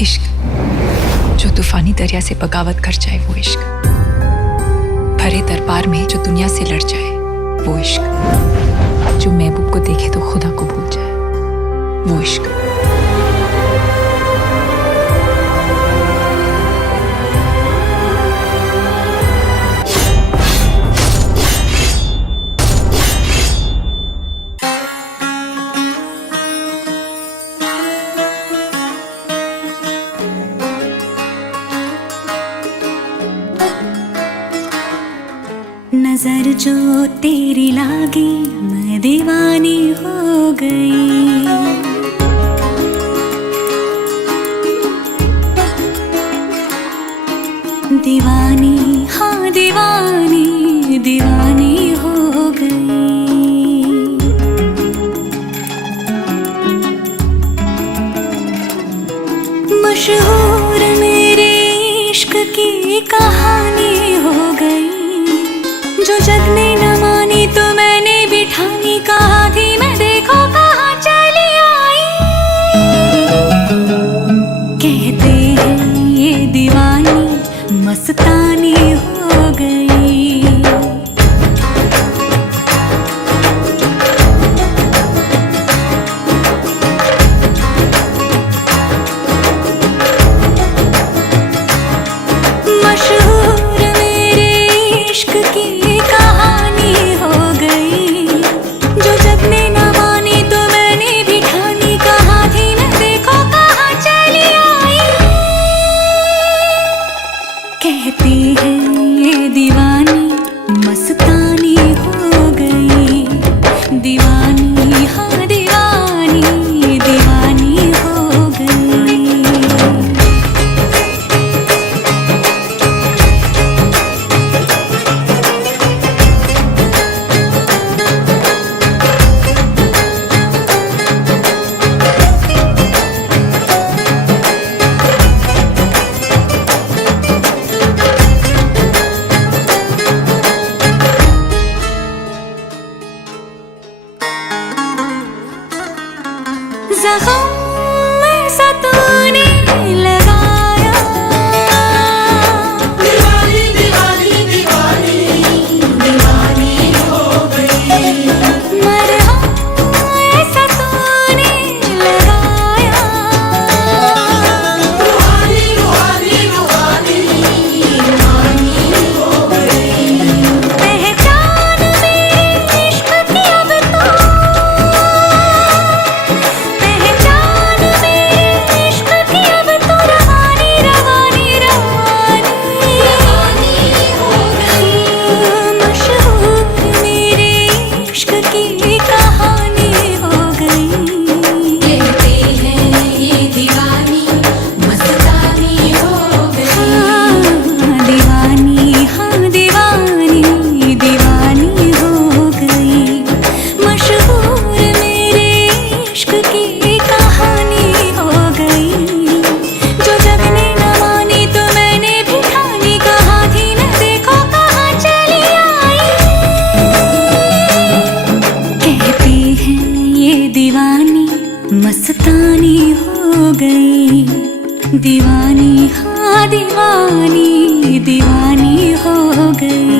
इश्क जो तूफानी दरिया से बगावत कर जाए, वो इश्क। भरे दरबार में जो दुनिया से लड़ जाए, वो इश्क। जो महबूब को देखे तो खुदा को भूल जाए, वो इश्क। नजर जो तेरी लागी मैं दीवानी हो गई। दीवानी हाँ दीवानी दीवानी हो गई। मशहूर मेरे इश्क की कहानी हो गई। जो जग ने न मानी तो मैंने भी ठानी, कहा थी मैं देखो कहाँ चली आई। कहते हैं ये दीवानी मस्तानी हो गई। मशहूर मेरे इश्क की कहती है ये दीवानी मस्तानी हो गई। दीवानी हाँ दीवानी दीवानी हो गई। ज़ख़्म ऐसा तूने लगाया। दीवानी दीवानी दीवानी दीवानी हो गई। मरहम ऐसा तूने लगाया। रूहानी रूहानी रूहानी रूहानी हो गई। पहचान मेरे इश्क की अब तो मस्तानी हो गई। दीवानी हाँ दीवानी दीवानी हो गई।